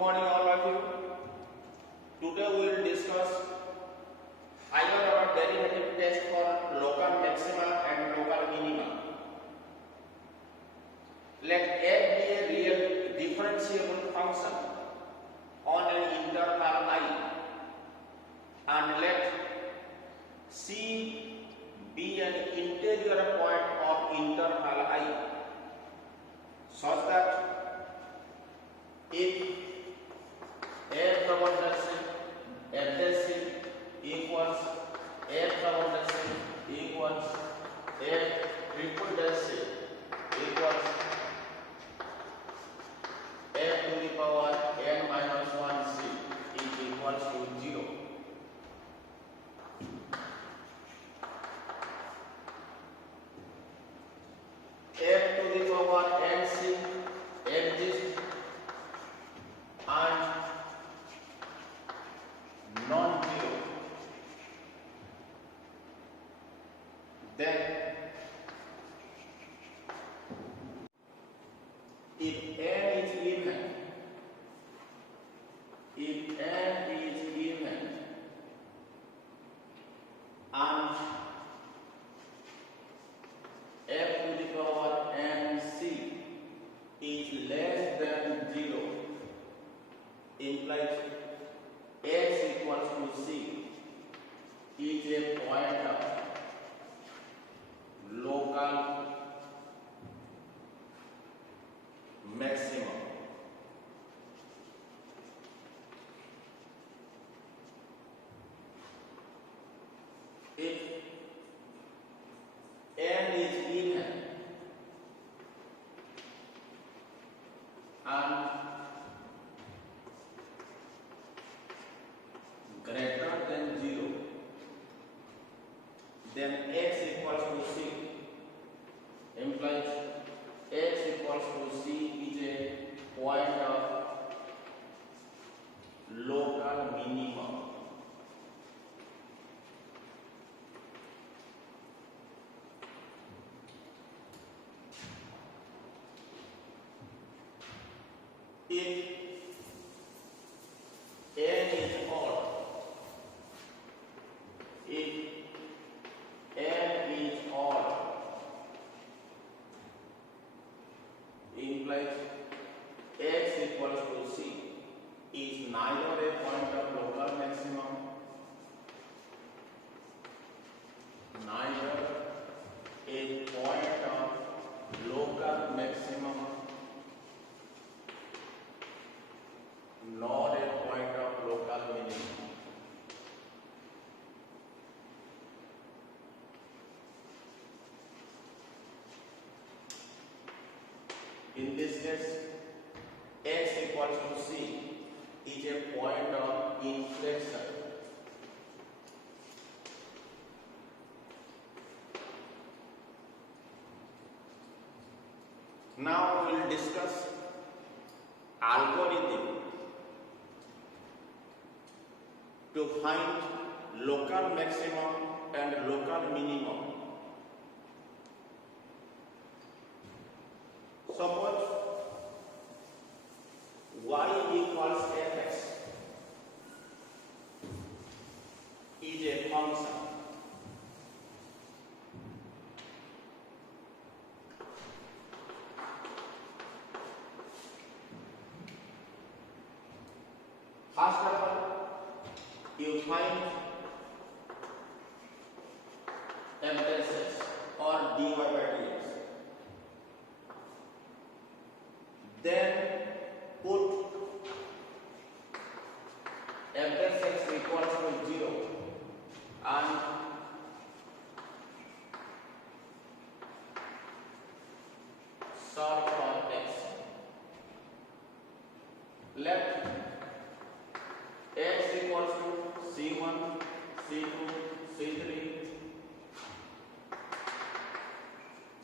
morning all of you. Today we will discuss higher order derivative test for local maxima and local minima. Let f be a real differentiable function on an interval I, and let c be an interior point of interval I, such that if f double dash f dash equals f double dash equals f triple dash equals f to the power n minus 1 c is equals to 0. F to the power n c exists and non-zero, then if n is even and f to the power n c is less than 0, implies x equals to c is a point of local maximum. If n is even and greater than 0, then x equals to c implies x equals to c is a point of local minimum. If n is odd, implies x equals to c is neither a point of local maximum, neither a point of local maximum, nor a point of local minimum. In this case, x equals to c is a point of inflection. Now we will discuss algorithm to find local maximum and local minimum. Suppose y equals fx is a function first of all you find f dash x or dy by dx, then put f dash x equals to 0 and solve for x. Let x equals to c1, c2, c3,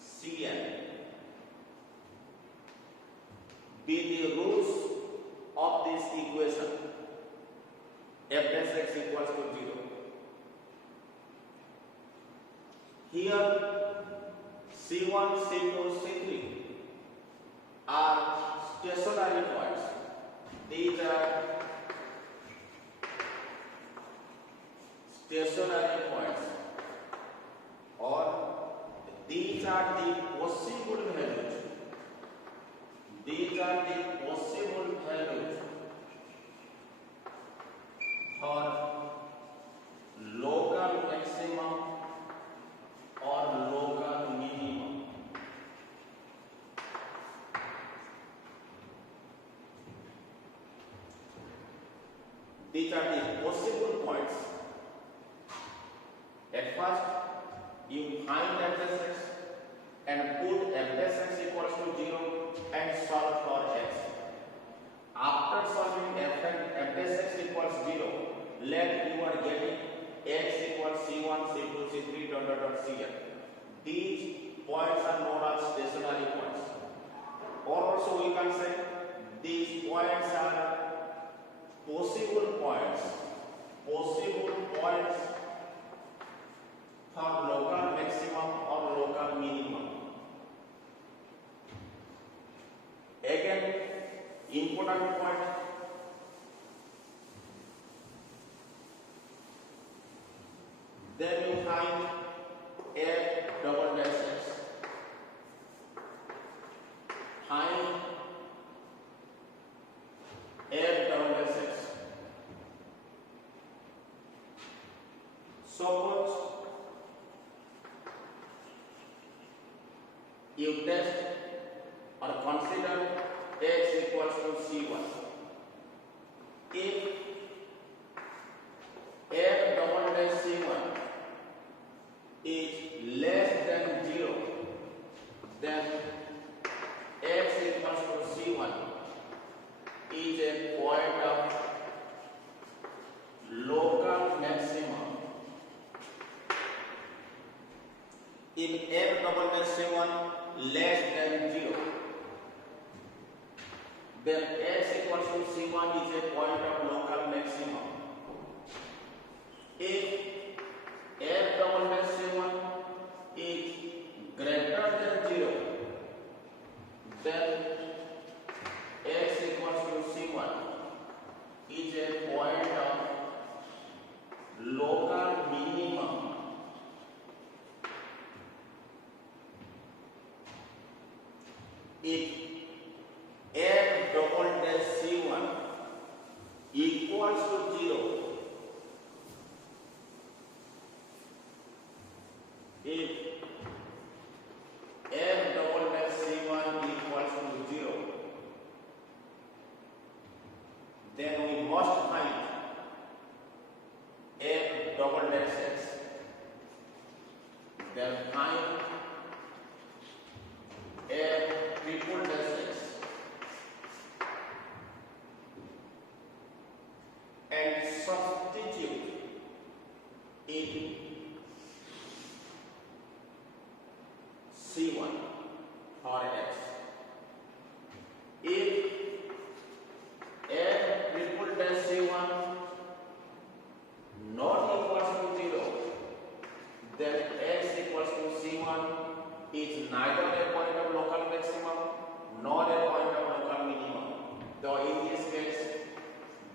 cn be the roots of this equation f dash x equals to 0. Here c1, c2, c3 are stationary points. These are These are the possible points. At first, you find f(x) and put f(x) equals to 0 and solve for x. After solving f(x) equals 0, let you are getting x equals c1, c2, c3, cn. These points are known as stationary points. Or also we can say these points are possible points for local maximum or local minimum. Again, important point. Then you find f(x). Find f(x). Suppose you test or consider x equals to c1. If f(c1) is less than 0, then x equals to c1 is a point of local maximum. If f(c1) less than 0, then x equals to c1 is a point of local maximum. If f(c1) is greater than 0, then x equals to c1 is a point of local minimum. If f(c1) equals to 0, if f(c1) equals to 0, then we must find f(x). Then find f(x) and substitute in c1 for x. If f(c1) not equals to 0, then x equals to c1 is neither a point of local maximum nor a point of local minimum. Though in this case,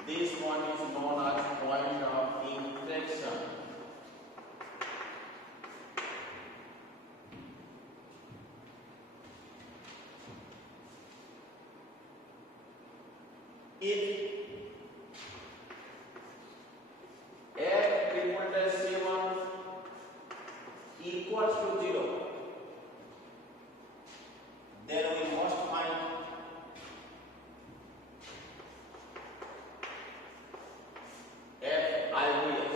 this one is known as point of inflection. If f(c1) equals to 0, then we must find f(i)(x).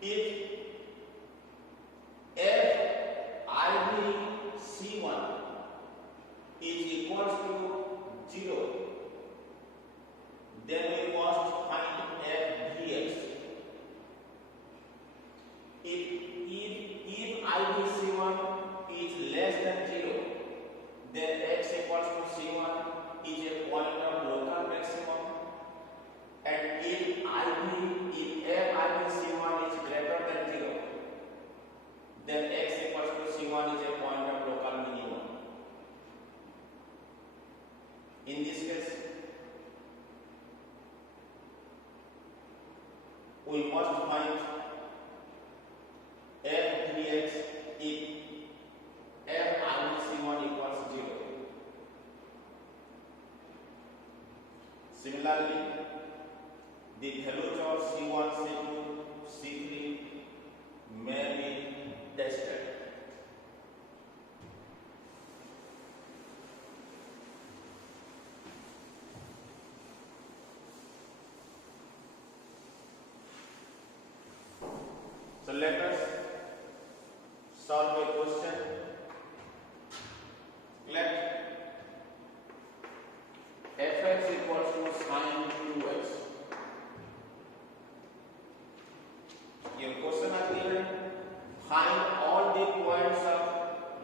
If f(i)(c1) is equals to 0, then we must find f(v)(x). If i)(c1) is less than 0, then x equals to c1 is a point of local maximum. And if f(i)(c1) is greater than 0, then x equals to c1 is a point of local minimum. In this case, we must find f(v)(x) if f(i)(c1) equals 0. Similarly, the values of c1, c2, c3 may be tested. let us solve a question. Let fx equals to sine 2x. Your question is given. Find all the points of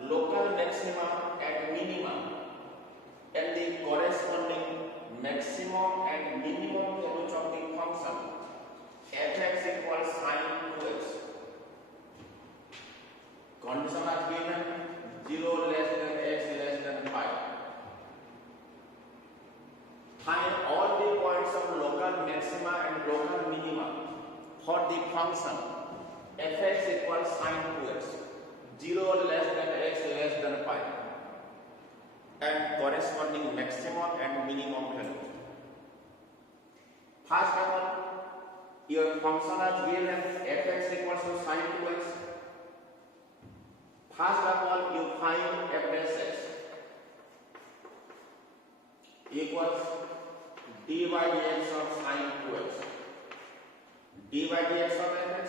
local maxima and minima and the corresponding maximum and minimum values of the function fx equals sine 2x. Condition is given 0 less than x less than 5. Find all the points of local maxima and local minima for the function fx equals sine 2x, 0 less than x less than 5, and corresponding maximum and minimum value. First of all, your function is given fx equals to sine 2x. First of all, you find f dash x equals d by dx of sine 2x. d by dx of fx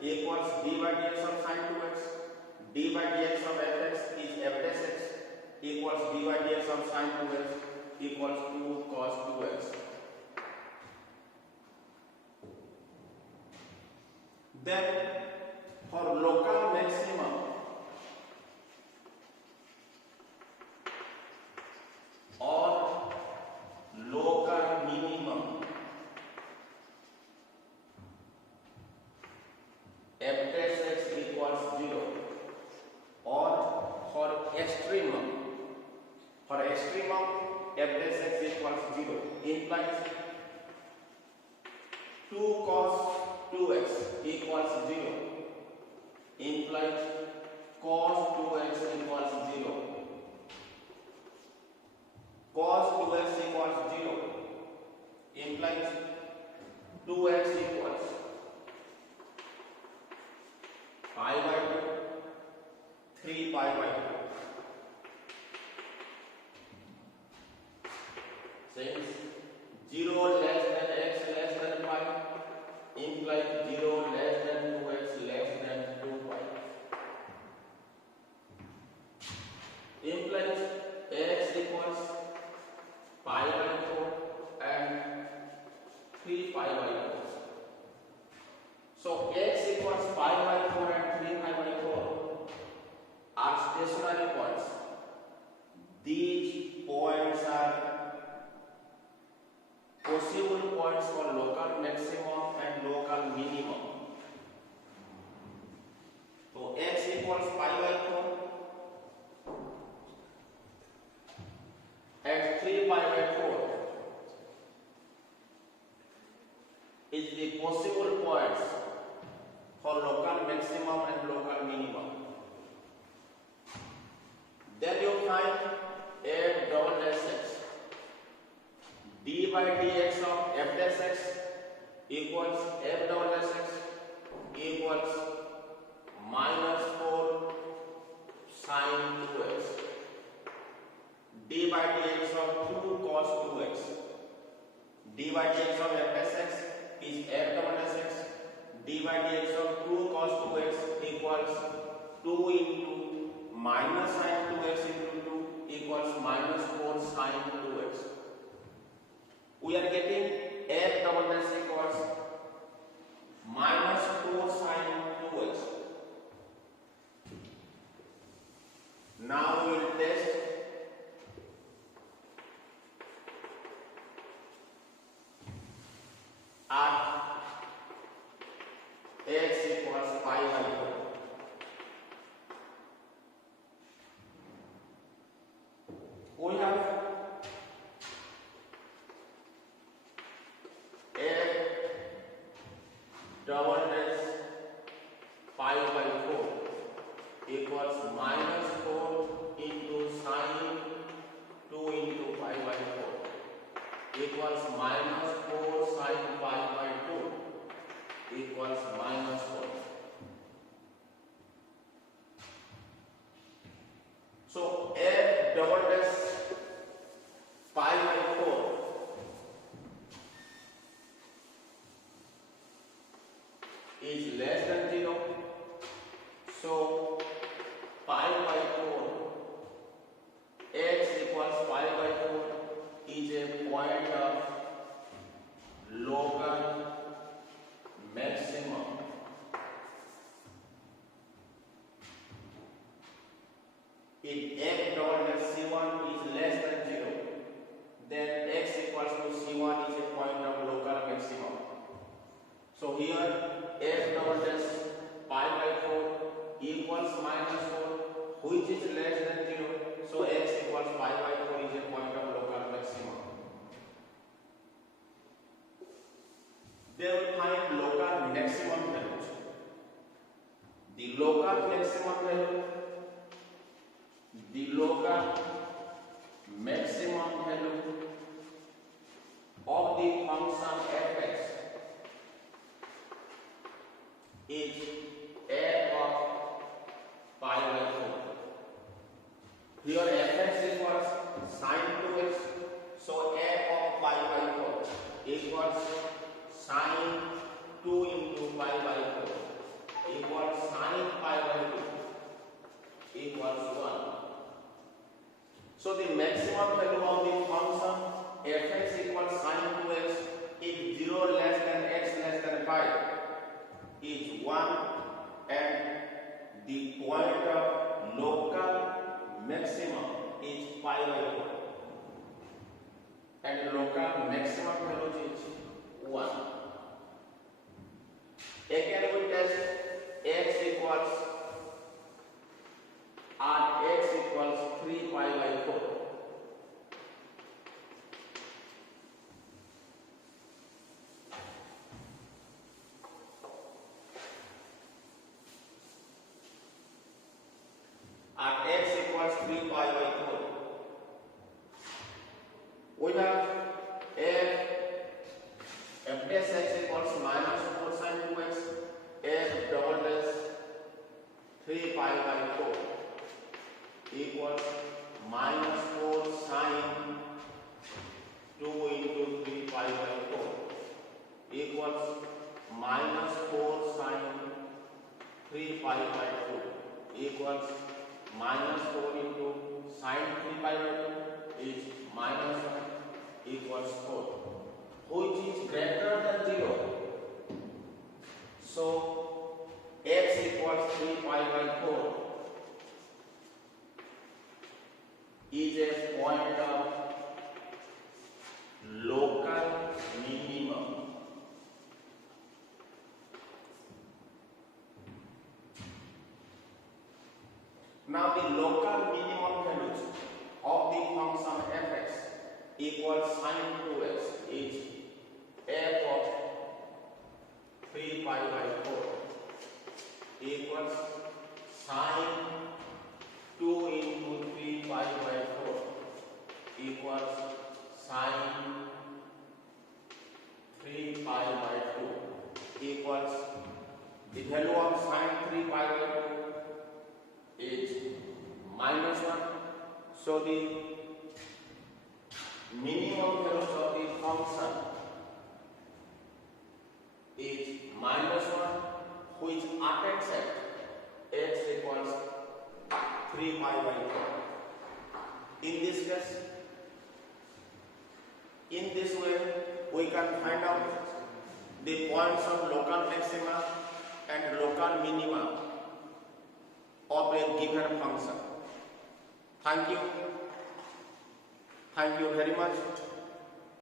equals d by dx of sine 2x. d by dx of fx is f dash x equals d by dx of sine 2x equals 2 cos 2x. Then for local maximum or local minimum, f dash x equals 0, or for extremum f dash x equals 0 implies 2 cos 2x equals 0 implies cos 2x equals 0. Cos 2x equals 0 implies 2x equals pi by 2, 3 pi by 2. Since 0 less than x less than pi implies 0 less than 2x less than 2 pi. Implies x equals pi by 4 and 3 pi by 4. So x equals pi by 4 and 3 pi by 4 are stationary points. These points are possible points for local maximum and local minimum. So x equals pi by 4 and 3 pi by 4 is the possible points for local maximum and local minimum. Then you find f double dash x. d by dx of f dash x equals f double dash x equals minus 4 sine 2x. d by dx of 2 cos 2x. d by dx of f dash x is f double dash x. d by dx of 2 cos 2x equals 2 into minus sine 2x into 2 equals minus 4 sine 2x. We are getting f double dash equals minus 4 sine 2x. Now we will test at x equals pi by 4. We have double dash pi by 4 equals minus 4 into sine 2 into pi by 4 equals minus 4 sine pi by 2 equals minus 4. So f double dash pi by 4 is less than 0 double dash C1 is less than 0, then x equals to C1 is a point of local maximum. So here f double dash pi by 4 equals minus 4, which is less than 0. So x equals pi by 4 is a point of local maximum. Then we find local maximum values. The local maximum value, the local maximum value of the function fx is f of pi by 4. Here fx equals sin 2x, so f of pi by 4 equals sin 2 into pi by 4 equals sin pi by 2 equals 1. So the maximum value of the function fx equals sin 2x if 0 less than x less than 5 is 1, and the point of local maximum is pi by 4, and local maximum value is 1. Again we test x equals and x equals 3 pi by 4. At x equals 3 pi by 4, we have f dash x equals minus 4 sin 2x, f double dash 3 pi by 4 equals minus 4 sin 2 into 3 pi by 4 equals minus 4 sin 3 pi by 2 equals minus 4 into sin 3 pi by 2 is minus 1 equals 4, which is greater than 0. So x equals 3 pi by 4 is a point of local minimum. Now the local minimum values of the function fx equals sin 2x is f of 3 pi by 4 equals sin 2 into 3 pi by 4 equals sin 3 pi by 2 equals the value of sin 3 pi by 2 is minus 1. So the minimum values of the function is minus 1, which attacks at x equals 3 pi by 4. In this case, in this way, we can find out the points of local maxima and local minima of a given function. Thank you. Thank you very much.